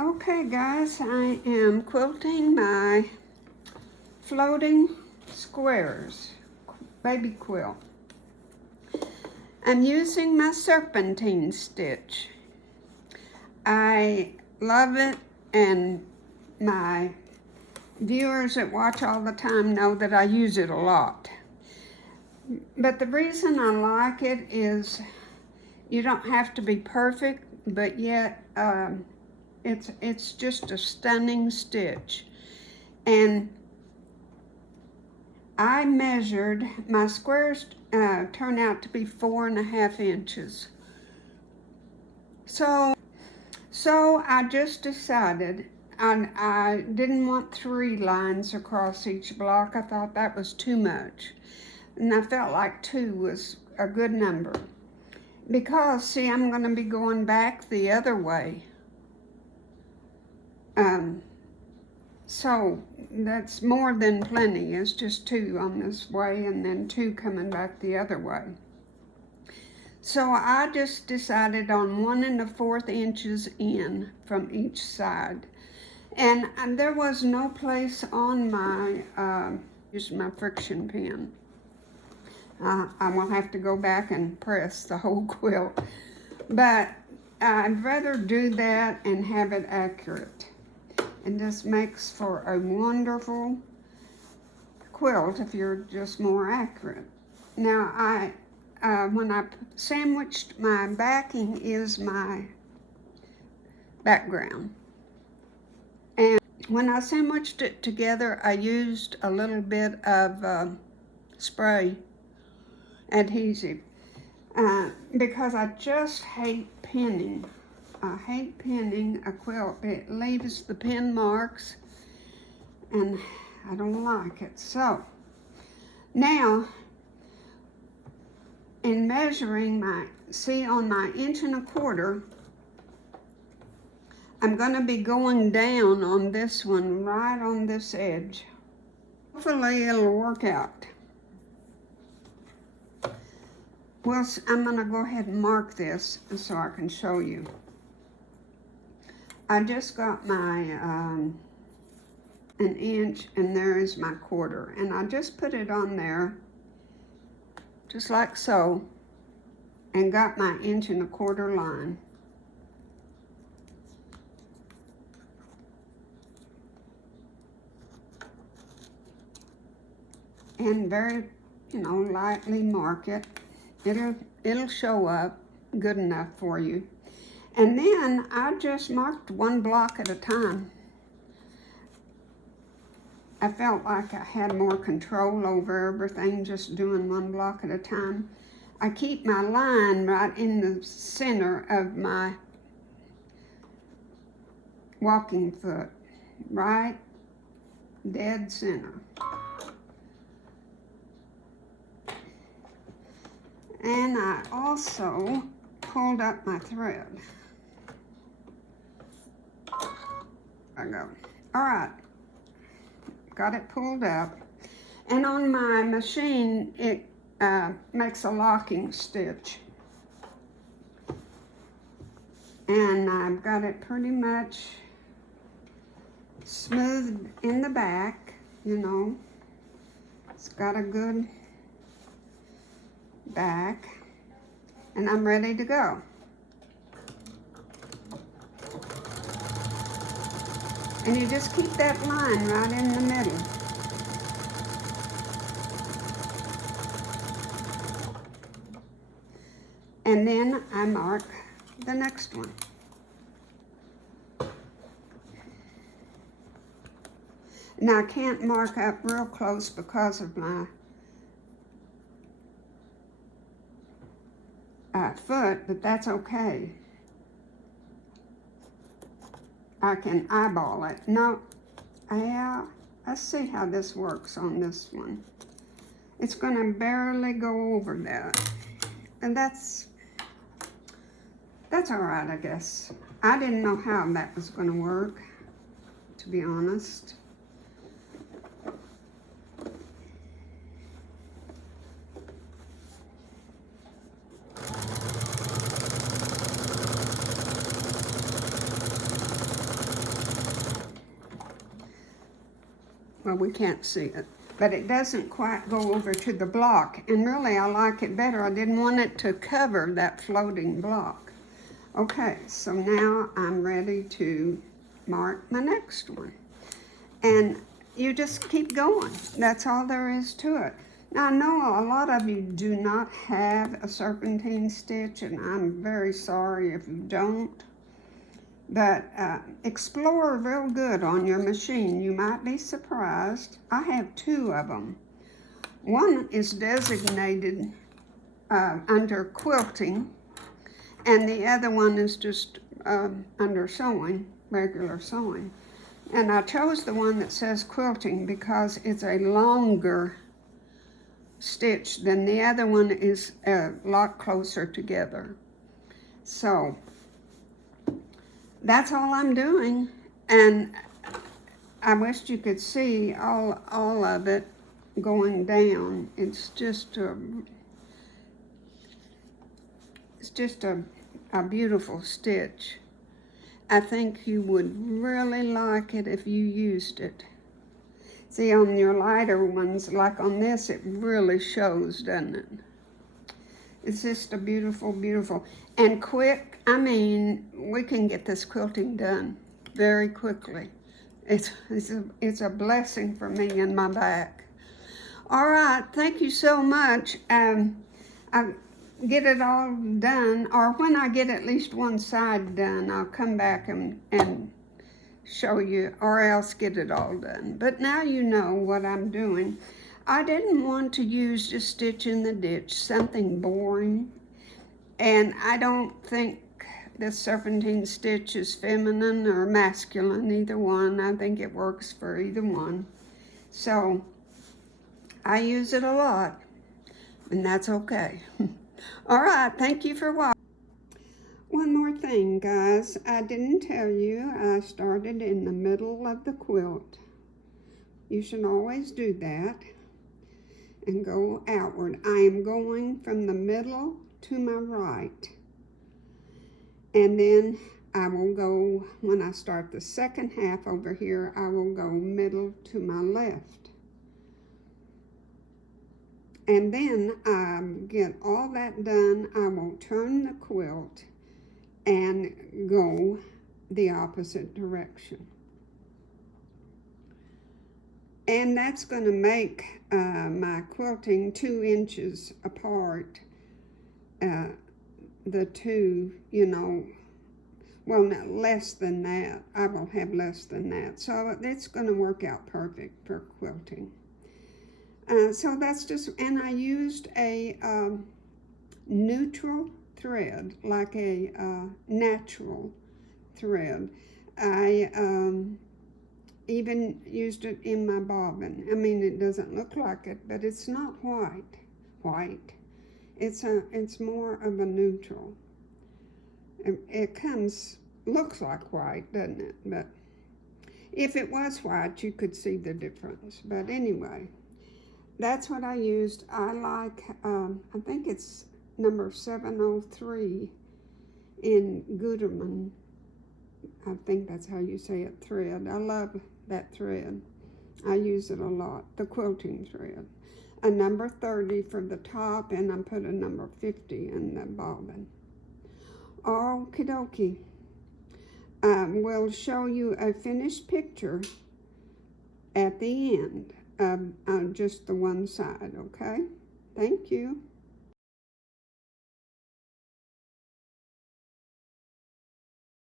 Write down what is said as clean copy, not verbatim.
Okay guys, I am quilting my floating squares baby quilt. I'm using my Serpentine Stitch. I love it, and my viewers that watch all the time know that I use it a lot. But the reason I like it is you don't have to be perfect, but yet it's just a stunning stitch. And I measured, my squares turn out to be 4.5 inches. So I just decided I didn't want 3 lines across each block. I thought that was too much. And I felt like 2 was a good number. Because, see, I'm going to be going back the other way. So that's more than plenty. It's just 2 on this way and then 2 coming back the other way. So I just decided on 1 1/4 inches in from each side. And there was no place on my, use my friction pen. I will have to go back and press the whole quilt. But I'd rather do that and have it accurate. And this makes for a wonderful quilt if you're just more accurate. Now when I sandwiched, my backing is my background. And when I sandwiched it together, I used a little bit of spray adhesive because I just hate pinning. I hate pinning a quilt. It leaves the pin marks and I don't like it. So now in measuring my, see on my 1.25 inches, I'm going to be going down on this one, right on this edge. Hopefully it'll work out. Well, I'm going to go ahead and mark this so I can show you. I just got my 1 inch, and there is my 1/4, and I just put it on there just like so and got my 1.25 inch line. And very, lightly mark it. It'll show up good enough for you. And then I just marked 1 block at a time. I felt like I had more control over everything just doing 1 block at a time. I keep my line right in the center of my walking foot, right dead center. And I also pulled up my thread. There I go. All right, got it pulled up. And on my machine, it makes a locking stitch. And I've got it pretty much smoothed in the back, It's got a good back. And I'm ready to go. And you just keep that line right in the middle. And then I mark the next one. Now I can't mark up real close because of my foot, but that's okay. I can eyeball it. No, let's see how this works on this one. It's going to barely go over that. And that's all right, I guess. I didn't know how that was going to work, to be honest. well, we can't see it, but it doesn't quite go over to the block, and really I like it better. I didn't want it to cover that floating block. Okay, so now I'm ready to mark my next one. And you just keep going. That's all there is to it. Now, I know a lot of you do not have a serpentine stitch, and I'm very sorry if you don't. But explore real good on your machine. You might be surprised. I have two of them. One is designated under quilting, and the other one is just under sewing, regular sewing. And I chose the one that says quilting because it's a longer stitch than the other one is a lot closer together. So that's all I'm doing, and I wish you could see all of it going down. It's just a beautiful stitch. I think you would really like it if you used it. See, on your lighter ones, like on this, it really shows, doesn't it? It's just a beautiful, beautiful. And quick, I mean, we can get this quilting done very quickly. It's a blessing for me and my back. All right, thank you so much. I get it all done, or when I get at least one side done, I'll come back and show you, or else get it all done. But now you know what I'm doing. I didn't want to use just stitch in the ditch, something boring. And I don't think this serpentine stitch is feminine or masculine, either one. I think it works for either one. So I use it a lot, and that's okay. All right, thank you for watching. One more thing, guys. I didn't tell you I started in the middle of the quilt. You should always do that and go outward. I am going from the middle to my right. And then I will go, when I start the second half over here, I will go middle to my left. And then I get all that done, I will turn the quilt and go the opposite direction. And that's going to make my quilting 2 inches apart. The two, you know, well, no, less than that. I will have less than that. So it's going to work out perfect for quilting. So that's just, and I used a neutral thread, like a natural thread. I even used it in my bobbin. I mean, it doesn't look like it, but it's not white. It's more of a neutral. It looks like white, doesn't it? But if it was white, you could see the difference. But anyway, that's what I used. I like, I think it's number 703 in Gutermann. I think that's how you say it, thread. I love that thread. I use it a lot, the quilting thread. A number 30 for the top, and I put a number 50 in the bobbin. Okie dokie. We'll show you a finished picture at the end of just the one side, okay? Thank you.